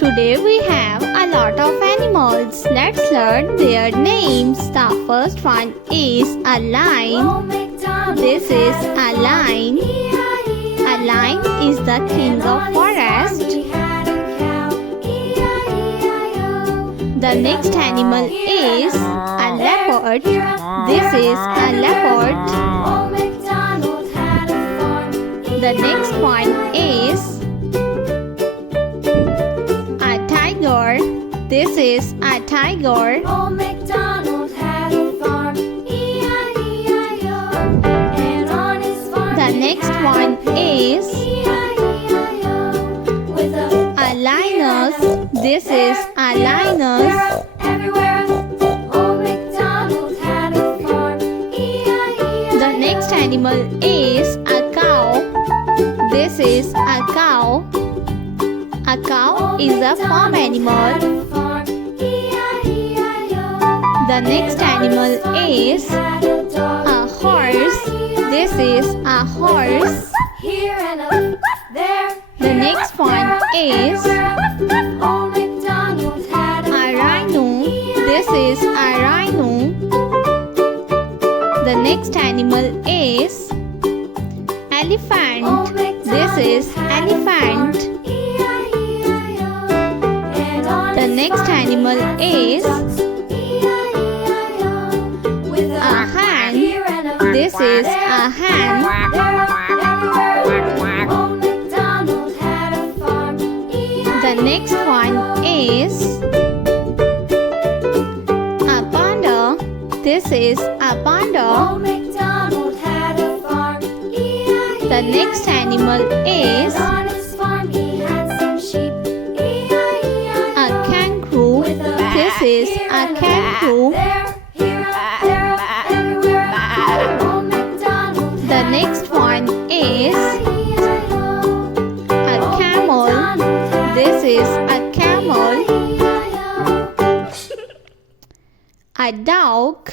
Today we have a lot of animals. Let's learn their names. The first one is a lion. This is a lion. A lion is the king of forest. The next animal is a leopard. This is a leopard. The next one is a tiger. This is a tiger. Old MacDonald had a farm, E-I-E-I-O. And on his farm The next one is E-I-E-I-O. With a lioness. This is a lioness. everywhere. Old MacDonald had a farm, E-I-E-I-O. The next animal is a cow. This is a cow. A cow is a farm animal. The next animal is a horse. This is a horse. Here and up there. The next one is Old MacDonald had a rhino. This is a rhino. The next animal is elephant. This is elephant. The next animal is a hen. This is a hen. The next one is a panda. This is a panda. The next animal is a kangaroo. This is a kangaroo. The next one is a camel. This is a camel. A dog.